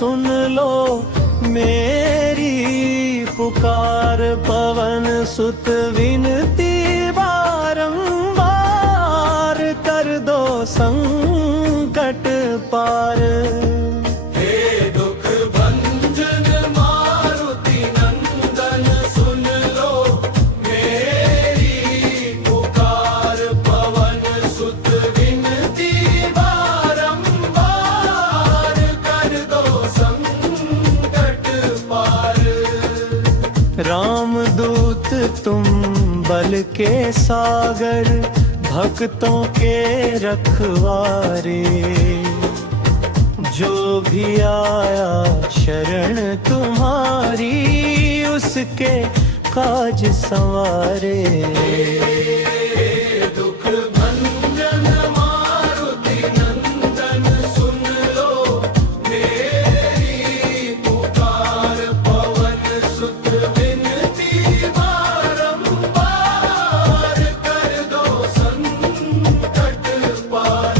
सुन लो मेरी पुकार। पवन सुत विनती बारंबार, कर दो संकट पार। हे दुख भंजन मारुति नंदन, सुन लो मेरी पुकार। पवन सुत विनती बारंबार, कर दो संकट पार। रामदूत तुम बल के सागर, भक्तों के रखवारे। जो भी आया शरण तुम्हारी, उसके काज संवारे। दुख भंजन मारुति नंदन, सुन लो मेरी पुकार। पवन सुत विनती बारंबार, कर दो संकट पार।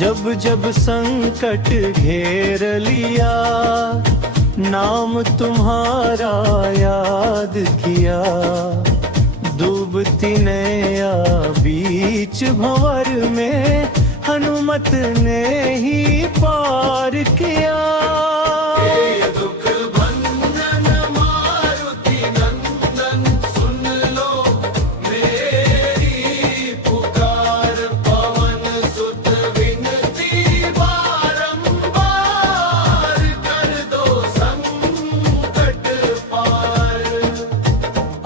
जब जब संकट घेर लिया, नाम तुम्हारा याद किया। डूबती नैया बीच भंवर में, हनुमत ने ही पार किया। दुख भंजन मारुति नंदन, सुन लो मेरी पुकार। पवन सुत विनती बारंबार, कर दो संकट पार।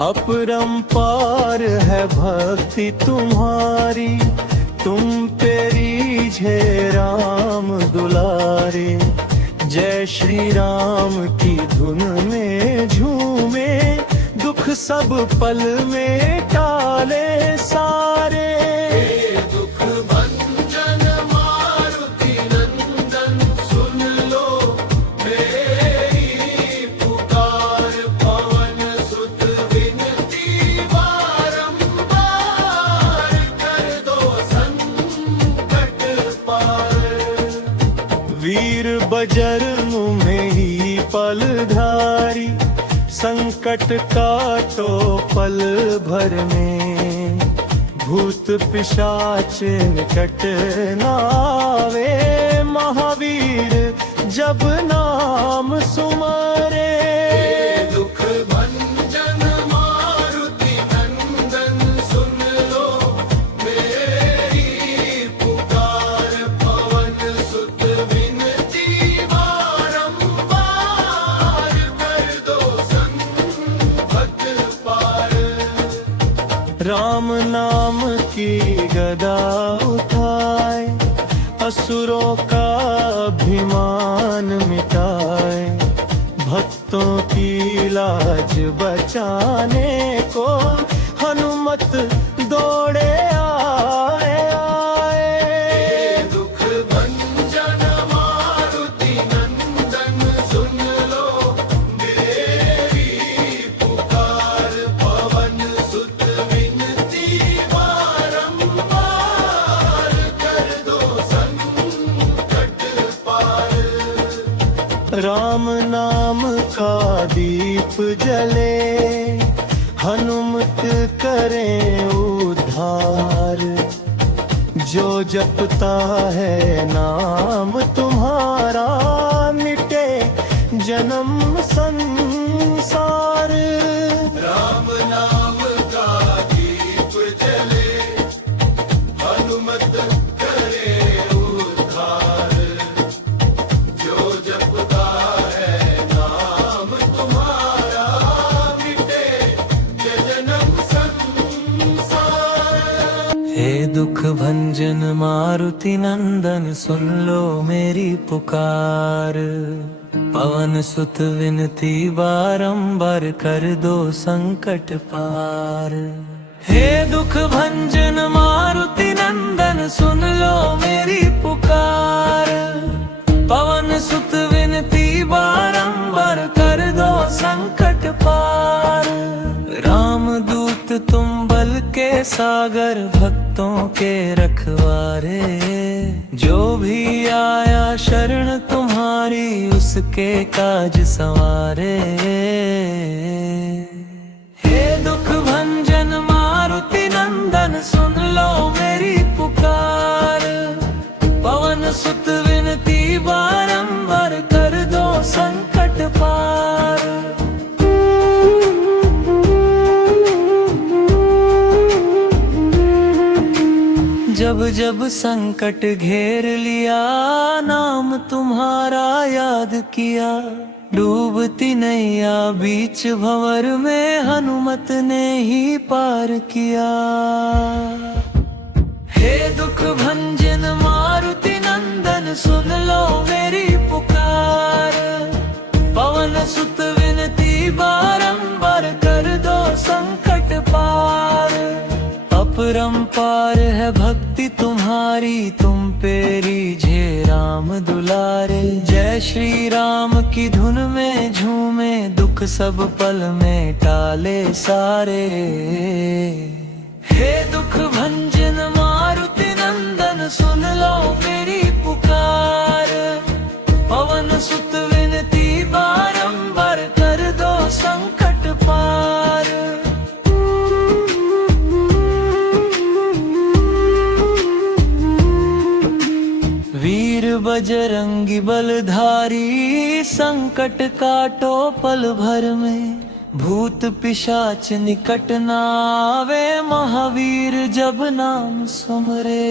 अपरंपार है भक्ति तुम्हारी, तुम पे रीझे राम दुलारे। जय श्री राम की धुन में झूमे, दुख सब पल में टाले सारे। दुख भंजन मारुति नंदन, सुन लो मेरी पुकार। पवन सुत विनती बारंबार, कर दो संकट पार। वीर बजर में ही पलधारी, संकट काटो पल भर में। भूत पिशाच निकट न आवे, महावीर जब नाम सुमारे। दुख भंजन मारुति नंदन, सुन लो मेरी पुकार। पवन सुत विनती बारंबार, कर दो संकट पार। राम नाम की गदा उठाए, असुरों का अभिमान मिटाए। भक्तों की लाज बचाने को, हनुमत दौड़े आए आए। दुख भंजन मारुति नंदन, सुन लो मेरी पुकार। पवन सुत विनती बारंबार, कर दो संकट पार। राम नाम का दीप जले, हनुमत करें उद्धार। जो जपता है नाम तुम्हारा, मिटे जन्म संसार। राम नाम का दीप जले, हनुमत करे उद्धार। जो जपता है नाम तुम्हारा, मिटे जन्म संसार। हे दुख भंजन मारुति नंदन, सुन लो मेरी पुकार। पवन सुत विनती बारंबार, कर दो संकट पार। हे दुख भंजन मारुति नंदन, सुन लो मेरी पुकार। पवन सुत विनती बारंबार, कर दो संकट पार। सागर भक्तों के रखवारे, जो भी आया शरण तुम्हारी उसके काज संवारे। हे दुख भंजन मारुति नंदन सुन लो मेरी पुकार, पवन सुत विनती बारंबार कर दो संकट पार। जब जब संकट घेर लिया नाम तुम्हारा याद किया, डूबती नैया बीच भंवर में हनुमत ने ही पार किया। हे दुख भंजन मारुति नंदन सुन लो मेरी पुकार, पवन सुत विनती बारंबार कर दो संकट पार। अपरंपार है भक्ति तुम्हारी तुम पे रीझे राम दुलारे, जय श्री राम की धुन में झूमे दुख सब पल में टाले सारे। हे दुख भंजन मारुति नंदन सुन लो मेरी पुकार, पवन सुत विनती बारंबार कर दो संकट पार। वीर बजरंगी बलधारी संकट काटो पल भर में, भूत पिशाच निकट न आवे महावीर जब नाम सुमरे।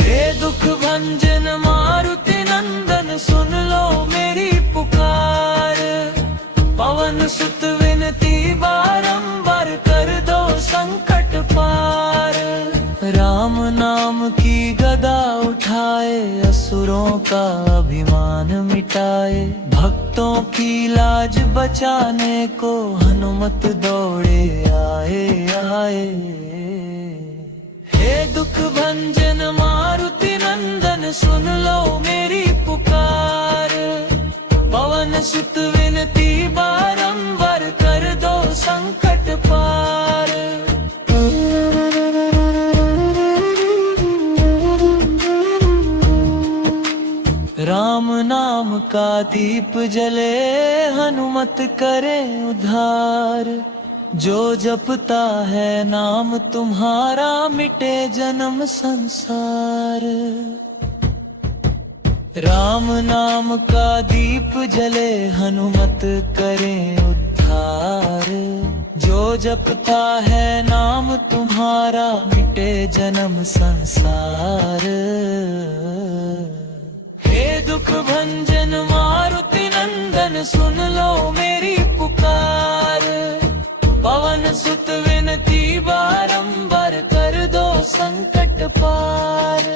हे दुख भंजन मारुति नंदन सुन लो मेरी पुकार, पवन सुत विनती बारंबार कर दो संकट पार। राम नाम की गदा उठाए असुरों का अभिमान मिटाए, भक्तों की लाज बचाने को हनुमत दौड़े आए आए। हे दुख भंजन मारुति नंदन सुन लो मेरी पुकार, पवन सुत विनती बारंबार कर दो संकट पार। राम नाम का दीप जले हनुमत करे उद्धार, जो जपता है नाम तुम्हारा मिटे जन्म संसार। राम नाम का दीप जले हनुमत करे उद्धार, जो जपता है नाम तुम्हारा मिटे जन्म संसार। हे दुख भंजन मारुति नंदन सुन लो मेरी पुकार, पवन सुत विनती बारंबार कर दो संकट पार।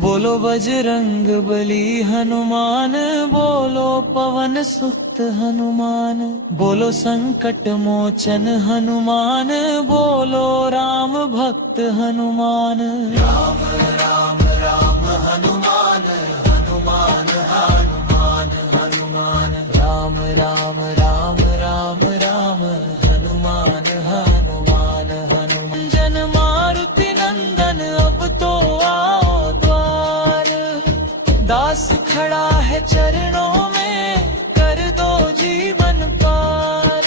बोलो बजरंग बली हनुमान, बोलो पवन सुत हनुमान, बोलो संकट मोचन हनुमान, बोलो राम भक्त हनुमान। राम राम राम हनुमान, हनुमान हनुमान हनुमान। राम राम राम राम राम हनुमान हनुमान हनुमान। जन मारुति नंदन अब तो आओ द्वार, दास खड़ा है चरणों में कर दो जीवन पार।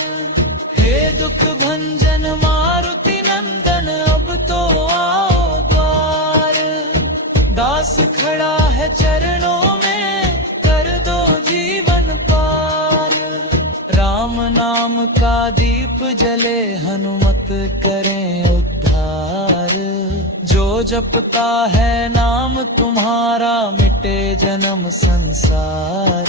हे दुख भंजन मारुति नंदन अब तो आओ द्वार, दास खड़ा है चरणों में कर दो जीवन पार। राम नाम का दीप जले हनुमत करें उद्धार, जो जपता है नाम तुम्हारा मिटे जन्म संसार।